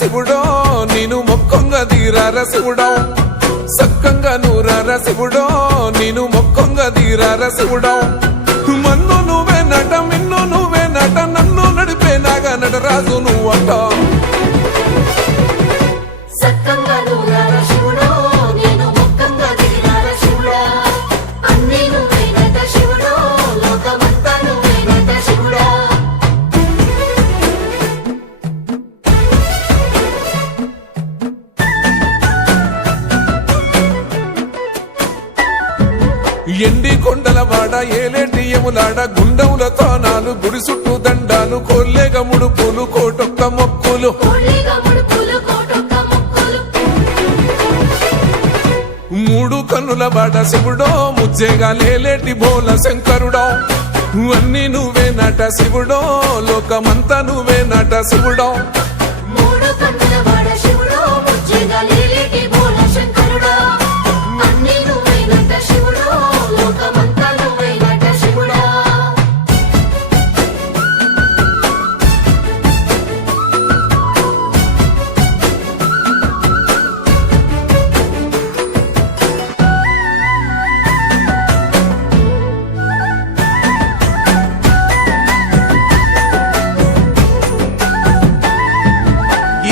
శివుడో నేను మొక్కొంగ దీరార శివుడో సక్కంగా నూరార శివుడో నేను మొక్కొంగ దీరార శివుడో మన్ను నువ్వే నట మిన్ను నువ్వే నట నన్ను నడిపే నాగా నటరాజు నువ్వంట ఎండి కొండల వాడ ఏలేటి యములాడ గుండములతో నాలు గుడి చుట్టూ దండాలు కొల్లేగ ముడుపులు కోటొక్క మొక్కులు మూడు కన్నుల వాడ శివుడో ముజ్జేగా లేలేటి బోల శంకరుడో అన్ని నువ్వే నట శివుడో లోకమంతా నువ్వే నట శివుడో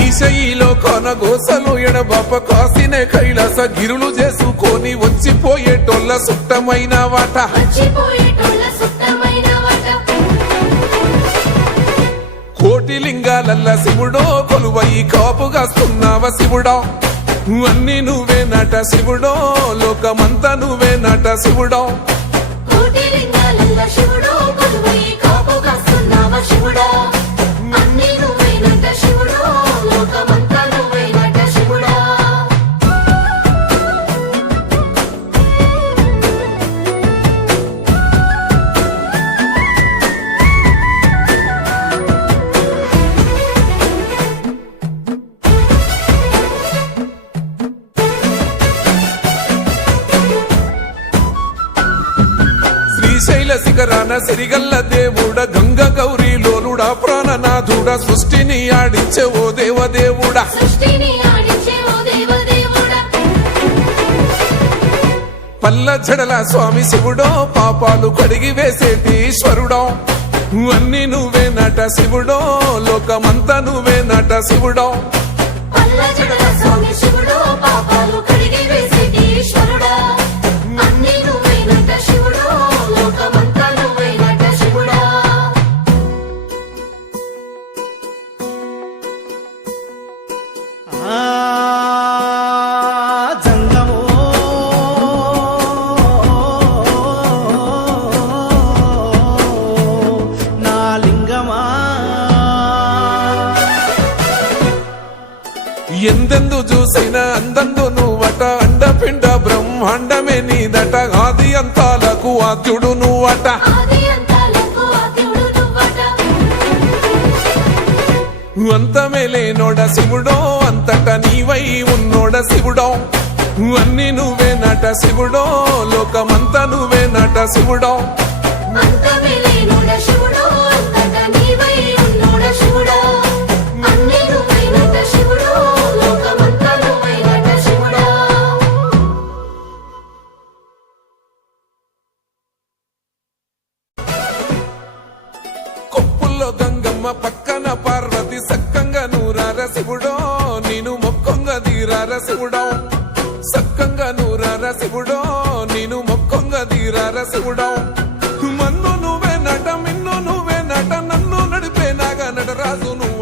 ఈశయిలో కొనగోసలు ఎడబాప కాసినే కైలాస గిరులు చేసుకొని వచ్చిపోయేటోళ్ళ సుట్టమైన వాట కోటి లింగాలల్ల శివుడో కొలువయి కాపుగాస్తున్నావ శివుడో అన్ని నువ్వే నట శివుడో లోకమంతా నువ్వే నట శివుడో శ్రీశైల శిఖరాన సిరిగల్ల దేవుడ గంగ గౌరీ లోలుడా ప్రాణనాథుడ సృష్టిని ఆడించే ఓ దేవదేవుడా పల్ల జడల స్వామి శివుడో పాపాలు కడిగి వేసేటి ఈశ్వరుడో అన్ని నువ్వే నట శివుడో లోకమంతా నువ్వే నట శివుడో ఎందెందు చూసినా అందందు నువ్వట అండపిండ బ్రహ్మాండమే నీదట ఆది అంతాలకు ఆద్యుడు నువ్వట అంతమే లేనోడ శివుడో అంతట నీవై ఉన్నోడ శివుడో అన్ని నువ్వే నట శివుడో లోకమంతా నువ్వే నట శివుడో గంగమ్మ పక్కన పార్వతి సక్కంగా నూరార శివుడో నేను మొక్కొంగ దీరార శివుడో సక్కంగా నూరార శివుడో నేను మొక్కొంగ దీరార శివుడో మన్ను నువ్వే నట మిన్ను నువ్వే నట నన్ను నడిపే నాగా నటరాజు నువ్వు